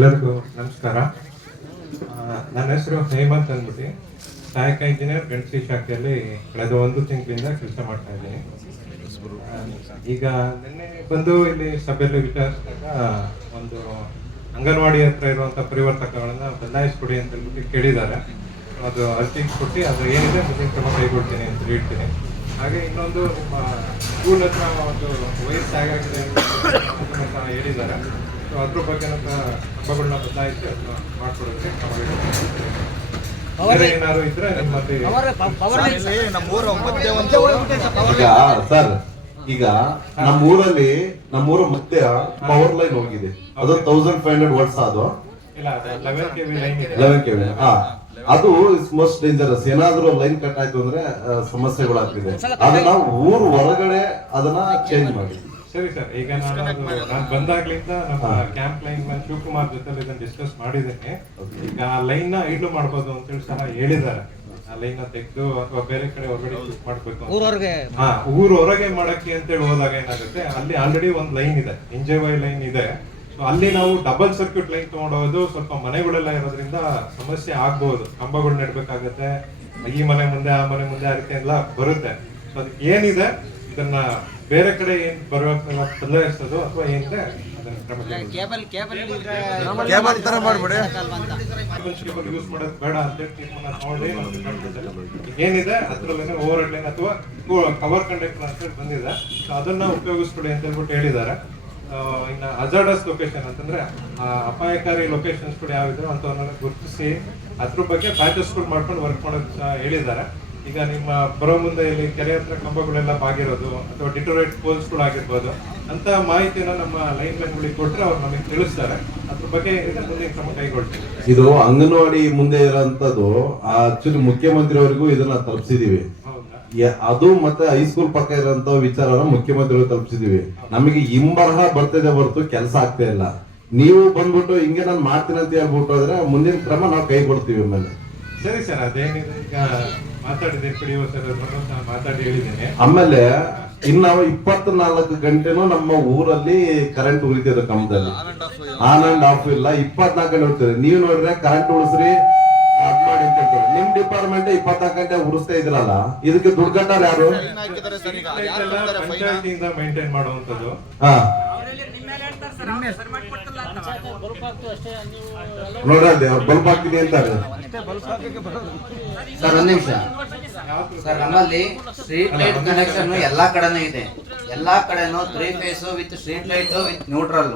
ಎಲ್ಲರಿಗೂ ನಮಸ್ಕಾರ. ನನ್ನ ಹೆಸರು ಹೇಮಂತ್ ಅಂದ್ಬಿಟ್ಟು ಸಹಾಯಕ ಇಂಜಿನಿಯರ್ ಗಣಸಿ ಶಾಖೆಯಲ್ಲಿ ಕಳೆದ ಒಂದು ತಿಂಗಳಿಂದ ಕೆಲಸ ಮಾಡ್ತಾ ಇದ್ದೀನಿ. ಈಗ ನಿನ್ನೆ ಬಂದು ಇಲ್ಲಿ ಸಭೆಯಲ್ಲಿ ವಿಚಾರಿಸಿದಾಗ ಒಂದು ಅಂಗನವಾಡಿ ಹತ್ರ ಇರುವಂಥ ಪರಿವರ್ತಕಗಳನ್ನ ಬದಲಾಯಿಸ್ಕೊಡಿ ಅಂತ ಹೇಳ್ಬಿಟ್ಟು ಕೇಳಿದ್ದಾರೆ. ಅದು ಅರ್ಜಿ ಕೊಟ್ಟು ಅದು ಏನಿದೆ ಮುಂದಿನ ಕ್ರಮ ಕೈಗೊಳ್ತೀನಿ ಅಂತ ಹೇಳ್ತೀನಿ. ಹಾಗೆ ಇನ್ನೊಂದು ಸ್ಕೂಲ್ ಹತ್ರ ಒಂದು ವಯಸ್ಸಾಗಿದೆ ಅಂತ ಹೇಳಿದ್ದಾರೆ. ಅದ್ರ ಬಗ್ಗೆ ಹಬ್ಬಗಳನ್ನ ಬದಲಾಯಿಸಿ ಅದನ್ನ ಮಾಡ್ಕೊಡೋದಕ್ಕೆ ಕ್ರಮ ಏನಾದ್ರು ಇದ್ರೆ ಮತ್ತೆ ಈಗ ಸರ್ ಈಗ ನಮ್ಮ ಊರಲ್ಲಿ ನಮ್ಮೂರ ಮಧ್ಯ ಪವರ್ ಲೈನ್ ಹೋಗಿದೆ. ಅದು ತೌಸಂಡ್ ಫೈವ್ ಹಂಡ್ರೆಡ್ ವರ್ಡ್ಸ್ ಅದು. ಇಲ್ಲ ಲೆವೆನ್ ಕೆ ಹಾ. ಅದು ಇಸ್ ಮೋಸ್ಟ್ ಡೇಂಜರಸ್ ಏನಾದ್ರೂ ಲೈನ್ ಕಟ್ ಆಯ್ತು ಅಂದ್ರೆ ಸಮಸ್ಯೆಗಳಾಗ್ತಿದೆ. ಅದನ್ನ ಊರ್ ಹೊರಗಡೆ ಅದನ್ನ ಚೇಂಜ್ ಮಾಡಿ. ಸರಿ ಸರ್ ಈಗ ನಾನು ನಾನು ಬಂದಾಗ್ಲಿಂದ ನಮ್ಮ ಕ್ಯಾಂಪ್ ಲೈನ್ ಶಿವಕುಮಾರ್ ಜೊತೆ ಇದನ್ನ ಡಿಸ್ಕಸ್ ಮಾಡಿದ್ದೇನೆ. ಈಗ ಆ ಲೈನ್ನ ಐಡ್ಲು ಮಾಡ್ಬೋದು ಅಂತ ಹೇಳಿ ಸಹ ಹೇಳಿದ್ದಾರೆ. ಆ ಲೈನ್ನ ತೆಗೆದು ಅಥವಾ ಬೇರೆ ಕಡೆ ಹೊರಗಡೆ ಶಿಫ್ಟ್ ಮಾಡ್ಬೇಕು ಹಾ ಊರ್ ಹೊರಗೆ ಮಾಡಕ್ಕೆ ಅಂತ ಹೇಳಿ ಹೋದಾಗ ಏನಾಗುತ್ತೆ ಅಲ್ಲಿ ಆಲ್ರೆಡಿ ಒಂದ್ ಲೈನ್ ಇದೆ. ಇಂಜೆವೈ ಲೈನ್ ಇದೆ. ಸೊ ಅಲ್ಲಿ ನಾವು ಡಬಲ್ ಸರ್ಕ್ಯೂಟ್ ಲೈನ್ ತಗೊಂಡೋದು ಸ್ವಲ್ಪ ಮನೆಗಳೆಲ್ಲ ಇರೋದ್ರಿಂದ ಸಮಸ್ಯೆ ಆಗ್ಬಹುದು ಕಂಬಗಳು ನೆಡ್ಬೇಕಾಗತ್ತೆ. ಈ ಮನೆ ಮುಂದೆ ಆ ಮನೆ ಮುಂದೆ ಆ ರೀತಿ ಎಲ್ಲ ಬರುತ್ತೆ. ಸೊ ಅದಕ್ಕೆ ಏನಿದೆ ಇದನ್ನ ಬೇರೆ ಕಡೆ ಏನ್ ಬರಬೇಕು ಬದಲಾಯಿಸೋದು ಅಥವಾ ಏನಿದೆ ಯೂಸ್ ಮಾಡೋದು ಬೇಡ ಅಂತ ಏನಿದೆ ಅದ್ರಲ್ಲಿ ಓವರ್ ಲೈನ್ ಅಥವಾ ಕವರ್ ಕಂಡಕ್ಟರ್ ಅಂತ ಹೇಳಿ ಬಂದಿದೆ. ಅದನ್ನ ಉಪಯೋಗಿಸ್ಕೊಳ್ಳಿ ಅಂತ ಹೇಳ್ಬಿಟ್ಟು ಹೇಳಿದ್ದಾರೆ. ಇನ್ನ ಅಜಾಡಸ್ ಲೊಕೇಶನ್ ಅಂತಂದ್ರೆ ಆ, ಅಪಾಯಕಾರಿ ಲೊಕೇಶನ್ಸ್ ಕೂಡ ಯಾವಿದ್ರು ಅಂತವನ್ನ ಗುರುತಿಸಿ ಅದ್ರ ಬಗ್ಗೆ ಬ್ಯಾಚಸ್ ಮಾಡ್ಕೊಂಡು ವರ್ಕ್ ಮಾಡೋದು ಹೇಳಿದ್ದಾರೆ. ಈಗ ನಿಮ್ಮ ಬರೋ ಮುಂದೆ ಇಲ್ಲಿ ಕೆರೆ ಹತ್ರ ಕಂಬಗಳೆಲ್ಲ ಬಾಗಿರೋದು ಅಥವಾ ಡಿಟೋರೇಟ್ ಕೂಡ ಆಗಿರ್ಬೋದು. ಅಂತ ಮಾಹಿತಿನ ನಮ್ಮ ಲೈನ್ ಮ್ಯಾನ್ಗಳಿಗೆ ಕೊಟ್ಟರೆ ಅವ್ರು ನಮಗೆ ತಿಳಿಸ್ತಾರೆ. ಅದ್ರ ಬಗ್ಗೆ ಮುಂದೆ ಕ್ರಮ ಕೈಗೊಳ್ತೀವಿ. ಇದು ಅಂಗನವಾಡಿ ಮುಂದೆ ಇರೋಂಥದ್ದು ಆಕ್ಚುಲಿ ಮುಖ್ಯಮಂತ್ರಿ ಅವರಿಗೂ ಇದನ್ನ ತಲುಪಿಸಿದೀವಿ. ಅದು ಮತ್ತೆ ಹೈಸ್ಕೂಲ್ ಪಕ್ಕ ಇರೋಂತ ವಿಚಾರನ ಮುಖ್ಯಮಂತ್ರಿಗಳು ತಲುಪಿಸಿದೀವಿ. ನಮಗೆ ಹಿಂಬರಹ ಬರ್ತಿದೆ ಹೊರತು ಕೆಲಸ ಆಗ್ತಾ ಇಲ್ಲ. ನೀವು ಬಂದ್ಬಿಟ್ಟು ಹಿಂಗೆ ನಾನು ಮಾಡ್ತೀನಿ ಅಂತ ಹೇಳ್ಬಿಟ್ಟು ಆದ್ರೆ ಮುಂದಿನ ಕ್ರಮ ನಾವು ಕೈಗೊಳ್ತೀವಿ ಮೇಲೆ ಸರಿ ಸರ್ ಅದೇನಿದೆ ಈಗ ಆಮೇಲೆ ಇನ್ನ ಇಪ್ಪತ್ನಾಲ್ಕು ಗಂಟೆನೂ ನಮ್ಮ ಊರಲ್ಲಿ ಕರೆಂಟ್ ಉಳಿತಿದೆ ಕಂಬದಲ್ಲಿ ಆನ್ ಅಂಡ್ ಆಫ್ ಇಲ್ಲ. ಇಪ್ಪತ್ನಾಲ್ಕು ಗಂಟೆ ಉಳಿತಿದೆ ನೀವು ನೋಡಿದ್ರೆ ಕರೆಂಟ್ ಉಳಿಸ್ರಿ ಅದ್ ಮಾಡಿ ಅಂತ ಹೇಳ್ತಾರೆ. ನಿಮ್ ಡಿಪಾರ್ಟ್ಮೆಂಟ್ ಇಪ್ಪತ್ನಾಲ್ಕು ಗಂಟೆ ಉಳಿಸ್ತಾ ಇದ್ರಲ್ಲ ಇದಕ್ಕೆ ದುಡ್ಡು ಕಟ್ಟಾರ ಯಾರು? ಪಂಚಾಯತಿಯಿಂದ ಮೇಂಟೈನ್ ಮಾಡುವಂತದ್ದು ಹಾ. ಬಲ್ಪ್ ಹಾಕ್ತೀನಿ ಅಂತಾರೆ. ಸರ್, ಒಂದ್ ನಿಮಿಷ. ಸರ್, ನಮ್ಮಲ್ಲಿ ಸ್ಟ್ರೀಟ್ ಲೈಟ್ ಕನೆಕ್ಷನ್ ಎಲ್ಲಾ ಕಡೆನೂ ಇದೆ. ಎಲ್ಲಾ ಕಡೆನೂ three phase with street light with neutral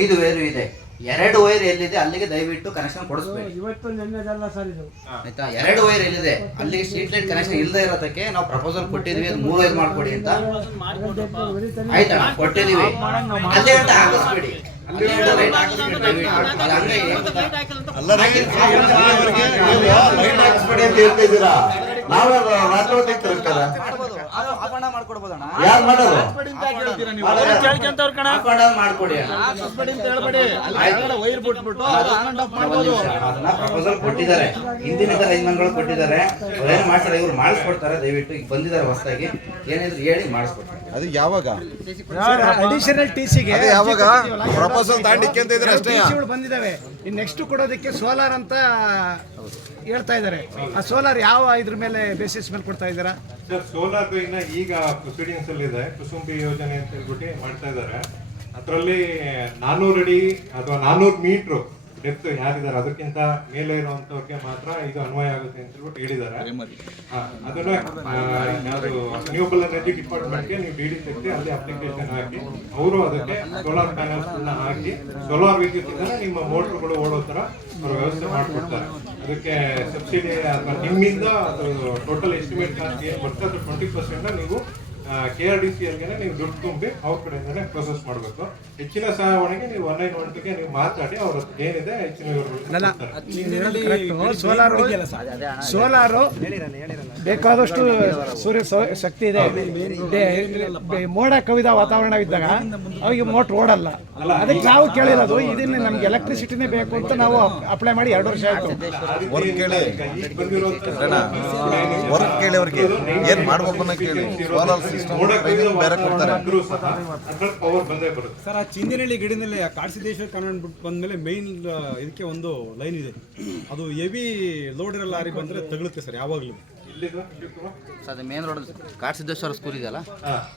ಐದು ವೇರು ಇದೆ. ಎರಡು ವೈರ್ ಎಲ್ಲಿದೆ, ಅಲ್ಲಿಗೆ ದಯವಿಟ್ಟು ಕನೆಕ್ಷನ್ ಕೊಡಿಸ್ಬೇಕು ಎರಡು ವೈರ್ ಎಲ್ಲಿದೆ, ಅಲ್ಲಿಗೆ ಸ್ಟ್ರೀಟ್ ಲೈಟ್ ಕನೆಕ್ಷನ್ ಇಲ್ಲದೆ ಇರೋದಕ್ಕೆ ನಾವು ಪ್ರಪೋಸಲ್ ಕೊಟ್ಟಿದ್ವಿ, ಅದು ಮೂರು ವೈರ್ ಮಾಡ್ಕೊಡಿ ಅಂತ. ಆಯ್ತಾ ಕೊಟ್ಟಿದೀವಿ ಅಲ್ಲೇ ಕೊಟ್ಟಿದ್ದಾರೆ. ಹಿಂದಿನ ಲೈನ್ಮನ್ಗಳು ಕೊಟ್ಟಿದ್ದಾರೆ ಅವ್ರೇನು ಮಾಡ್ತಾರೆ ಇವ್ರು ಮಾಡಿಸ್ಕೊಡ್ತಾರೆ ದಯವಿಟ್ಟು ಈಗ ಬಂದಿದ್ದಾರೆ ಹೊಸದಾಗಿ ಏನಿದ್ರು ಹೇಳಿ ಮಾಡಿಸ್ಕೊಡ್ತಾರೆ ಅದು ಯಾವಾಗ? ಅಡಿಷನಲ್ ಟಿ ಸಿಗೆ ಅದು ಯಾವಾಗ? ಪ್ರಪೋಸಲ್ ತಾಂಡಿಕ್ಕೆ ಅಂತ ಇದ್ರೆ ಅಷ್ಟೇ. ಟಿಸಿಗಳು ಬಂದಿದ್ದಾವೆ. ಇನ್ನು ನೆಕ್ಸ್ಟ್ ಕೊಡೋದಕ್ಕೆ ಸೋಲಾರ್ ಅಂತ ಹೇಳ್ತಾ ಇದ್ದಾರೆ. ಆ ಸೋಲಾರ್ ಯಾವ ಇದ್ರ ಮೇಲೆ ಬೇಸಿಸ್ ಮೇಲೆ ಕೊಡ್ತಾ ಇದ್ದೀರಾ? ಸರ್ ಸೋಲಾರ್ ಇನ್ನ ಈಗ ಪ್ರೊಸೀಡಿಂಗ್ಸ್ ಅಲ್ಲಿ ಇದೆ. ಕುಸುಂಬಿ ಯೋಜನೆ ಅಂತ ಹೇಳ್ಬಿಟ್ಟು ಮಾಡ್ತಾ ಇದ್ದಾರೆ. ಅದರಲ್ಲಿ ನಾನೂರು ಅಡಿ ಅಥವಾ ನಾನ್ನೂರು ಮೀಟ್ರು ಡೆಪ್ತ್ ಯಾರಿದ್ದಾರೆ? ಅದಕ್ಕಿಂತ ಮೇಲೆ ಇರುವಂತವ್ರಿಗೆ ಮಾತ್ರ ಇದು ಅನ್ವಯ ಆಗುತ್ತೆ ಅಂತ ಹೇಳ್ಬಿಟ್ಟು ಹೇಳಿದ್ದಾರೆ. ಅದನ್ನ ರಿನ್ಯೂಬಲ್ ಎನರ್ಜಿ ಡಿಪಾರ್ಟ್ಮೆಂಟ್ಗೆ ನೀವು ಡಿ ಡಿ ತೆಗೆದು ಅಲ್ಲಿ ಅಪ್ಲಿಕೇಶನ್ ಹಾಕಿ ಅವರು ಅದಕ್ಕೆ ಸೋಲಾರ್ ಪ್ಯಾನಲ್ಸ್ ಹಾಕಿ ಸೋಲಾರ್ ವಿದ್ಯುತ್ತಿಂದ ನಿಮ್ಮ ಮೋಟರ್ಗಳು ಓಡೋ ತರ ಅವರು ವ್ಯವಸ್ಥೆ ಮಾಡಿಕೊಡ್ತಾರೆ. ಅದಕ್ಕೆ ಸಬ್ಸಿಡಿ ಅಥವಾ ನಿಮ್ಮಿಂದ ಅದು ಟೋಟಲ್ ಎಸ್ಟಿಮೇಟ್ ಕಾಸ್ಟ್ ಏನು ಬರ್ತದೆ ಟ್ವೆಂಟಿ ಪರ್ಸೆಂಟ್ ನೀವು ಕೆ ಆರ್ ಡಿ ಸಿ ಅಲ್ಲಿಗೆ ನೀವು ದುಡ್ಡು ತುಂಬಿ ಅವ್ರ ಕಡೆಯಿಂದನೇ ಪ್ರೊಸೆಸ್ ಮಾಡಬೇಕು. ಹೆಚ್ಚಿನ ಸಹಾಯವಾಣಿಗೆ ನೀವು ಒನ್ ನೈನ್ ಒನ್ಗೆ ನೀವು ಮಾತಾಡಿ ಅವ್ರ ಏನಿದೆ ಹೆಚ್ಚಿನ ವಿವರಗಳು. ಸೋಲಾರು ಸೋಲಾರು ಬೇಕಾದಷ್ಟು ಸೂರ್ಯ ಶಕ್ತಿ ಇದೆ. ಮೋಡ ಕವಿದ ವಾತಾವರಣ ಇದ್ದಾಗ ಅವಿಗೆ ಮೋಟ್ರ್ ಓಡಲ್ಲ. ಅದಕ್ಕೆ ನಾವು ಕೇಳಿರೋದು ಇದನ್ನ ನಮ್ಗೆ ಎಲೆಕ್ಟ್ರಿಸಿಟಿನೇ ಬೇಕು ಅಂತ ನಾವು ಅಪ್ಲೈ ಮಾಡಿ ಎರಡು ವರ್ಷ ಆಯ್ತು. ವರ್ಕ್ ಕೇಳಿ. ವರ್ಕ್ ಕೇಳಿ ಅವ್ರಿಗೆ. ಏನ್ ಮಾಡ್ಬೇಕು ಅನ್ನೋ ಕೇಳಿ. ಸೋಲಾರ್ ಬೇರೆ ಕೊಡ್ತಾರೆ. ಸಹ ಸರ್ ಆ ಚಿಂದಿನಹಳ್ಳಿ ಗಿಡದಲ್ಲಿ ಆ ಕಾಡಸಿದ್ದೇಶ್ವರ ಕಾನ್ವೆಂಟ್ ಬಿಟ್ಟು ಬಂದ್ಮೇಲೆ ಮೇನ್ ಇದಕ್ಕೆ ಒಂದು ಲೈನ್ ಇದೆ. ಅದು ಹೆವಿ ಲೋಡ್ ಇರೋ ಲಾರಿ ಬಂದ್ರೆ ತಗಳುತ್ತೆ ಸರ್ ಯಾವಾಗಲೂ. ಸರ್ ಅದು ಮೇನ್ ರೋಡ್ ಕಾಡಸಿದ್ದೇಶ್ವರ ಸ್ಕೂಲ್ ಇದೆಯಲ್ಲ.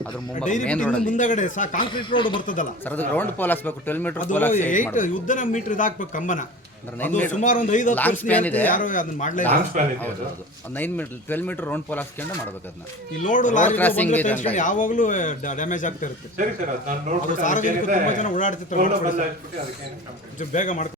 ಅದ್ರ ಮುಂದೆ ಮೇನ್ ರೋಡ್ ಮುಂದಗಡೆ ಸಾ ಕಾಂಕ್ರೀಟ್ ರೋಡ್ ಬರ್ತದಲ್ಲ. ಸರ್ ಅದು ರೌಂಡ್ ಪೋಲ್ ಹಾಕ್ಬೇಕು ಟ್ವೆಲ್ ಮೀಟರ್ ಅದು ಪೋಲ್ ಉದ್ದನ ಮೀಟರ್ ಇದಾಕ್ಬೇಕು ಕಂಬನ. ಸುಮಾರು ಒಂದು ಐದು ಇದೆ. ಯಾರು ಅದನ್ನ ಮಾಡಲೇ ಲಾಂಗ್ ಸ್ಪ್ಯಾನ್ ಇದೆ ಅದು? ಒಂದು nine metre twelve metre round pole ಹಾಕ್ಸ್ಕೊಂಡು ಮಾಡ್ಬೇಕು ಅದನ್ನ. ಈ ಲೋಡ್ ಲಾರಿ ಇದೆ ತಕ್ಷಣ ಯಾವಾಗಲೂ ಡ್ಯಾಮೇಜ್ ಆಗ್ತಾ ಇರುತ್ತೆ. ಸರಿ ಸರ್ ನಾನು ಅದು ನೋಡ್ಬಿಟ್ಟು ಸಾರ್ವಜನಿಕರು ತುಂಬಾ ಜನ ಓಡಾಡ್ತಿರ್ತಾರೆ. ಬೇಗ ಮಾಡ್ಕೊಂಡು